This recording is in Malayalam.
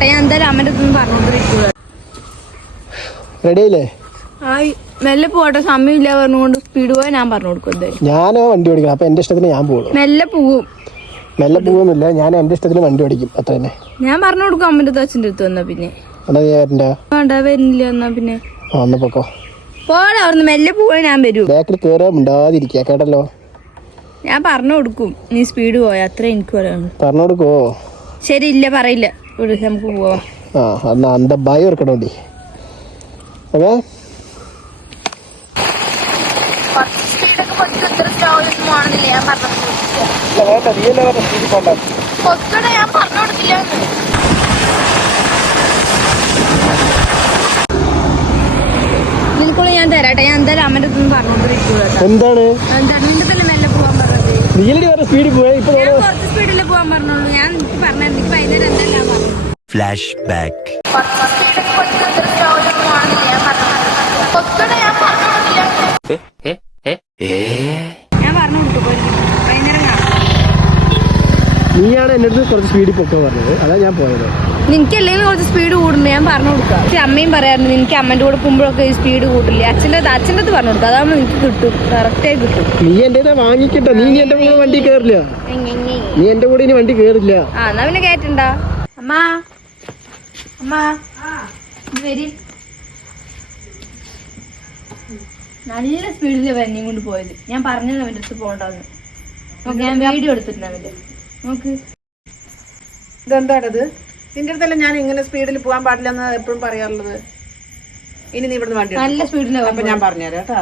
തരാട്ടെ, ഞാൻ എന്തായാലും അമ്മൻ്റെ അടുത്ത് പറഞ്ഞോണ്ടിരിക്കുക. റെഡിയല്ലേ? മെല്ലെ പോട്ടെ, സമയമില്ല പറഞ്ഞുകൊണ്ട് സ്പീഡ് പോയാൽ ഞാൻ പറഞ്ഞു കൊടുക്കും. എന്തായാലും ഞാനോ വണ്ടി ഓടിക്കണം, അപ്പൊ എന്റെ ഇഷ്ടത്തിന് ഞാൻ പോകും. മെല്ലെ പോവും. മെല്ലെ പോകുന്നില്ല, ഞാൻ എന്റെ ഇഷ്ടത്തിന് വണ്ടി ഓടിക്കും, അത്ര തന്നെ. ഞാൻ പറഞ്ഞു കൊടുക്കും അമ്മൻ്റെ അച്ഛൻ്റെ അടുത്ത് വന്നാ പിന്നെ. വേണ്ട വരുന്നില്ല എന്നാ പിന്നെ പൊക്കോ പോടാ അവിടുന്ന്. മെല്ലെ പോവാ, ഞാൻ വരൂ. ബാക്കിൽ കയറാൻ ഉണ്ടാതിരിക്കുക കേട്ടല്ലോ. ഞാൻ പറഞ്ഞു കൊടുക്കും, നീ സ്പീഡ് പോയാ അത്ര എനിക്ക് പറയാനുള്ളൂ. പറഞ്ഞു കൊടുക്കോ? ശരി, ഇല്ല പറയില്ല, നമുക്ക് പോവാം. എന്നാ അന്ത ഭയം ഇറക്കണോണ്ടി. ഓക്കെ, നിനക്കുള്ള ഞാൻ തരാട്ടെ, ഞാൻ എന്തായാലും അമ്മൻ്റെ അടുത്ത് പറഞ്ഞോണ്ടിരിക്കുക. എന്താണ് നിന്റെ തന്നെ മെല്ലെ പോവാൻ പറഞ്ഞത്? സ്പീഡിൽ പോയി. ഞാൻ കുറച്ച് സ്പീഡിൽ പോവാൻ പറഞ്ഞോളൂ. ഞാൻ പറഞ്ഞു എനിക്ക് വൈകുന്നേരം എന്തെല്ലാം പറഞ്ഞു. Flash back. ഞാൻ പറഞ്ഞു കൊടുത്തു വൈകുന്നേരം കാണാം. നീയാണ് എന്റെ അടുത്ത് കുറച്ച് സ്പീഡിൽ പൊക്കോ പറഞ്ഞത്, അതാ ഞാൻ പോയത്. നിനക്ക് അല്ലെങ്കിൽ കുറച്ച് സ്പീഡ് കൂടുന്നു, ഞാൻ പറഞ്ഞു കൊടുക്കാം. അമ്മയും പറയാറുണ്ട് നിനക്ക് അമ്മൻ്റെ കൂടെ പോകുമ്പോഴൊക്കെ സ്പീഡ് കൂട്ടില്ലേ. അച്ഛൻ്റെ അടുത്ത് പറഞ്ഞു കൊടുക്കാം, അതാകുമ്പോൾ നിനക്ക് കിട്ടും, കറക്റ്റായി കിട്ടും. നീ എന്റെ വാങ്ങിക്കട്ടോ, നീ എന്റെ കൂടെ വണ്ടി കയറില്ല. നീ എന്റെ കൂടെ ഇനി വണ്ടി കയറില്ല. എന്നാ പിന്നെ കേട്ടണ്ട. അമ്മ അമ്മ വരി. നല്ല സ്പീഡില് വന്നെയും കൊണ്ട് പോയത്. ഞാൻ പറഞ്ഞത് അവൻ്റെ അടുത്ത് പോകണ്ടെന്ന്. നോക്ക്, ഞാൻ വീഡിയോ എടുത്തിട്ടുണ്ട് അവൻ്റെ. നോക്ക്, ഇതെന്താണത്? നിന്റെ അടുത്തല്ല ഞാൻ ഇങ്ങനെ സ്പീഡിൽ പോകാൻ പാടില്ല എന്ന് എപ്പോഴും പറയാറുള്ളത്. ഇനി നീ ഇവിടുന്ന് വണ്ടി നല്ല സ്പീഡിലാണ്. അപ്പൊ ഞാൻ പറഞ്ഞുതരാം കേട്ടോ.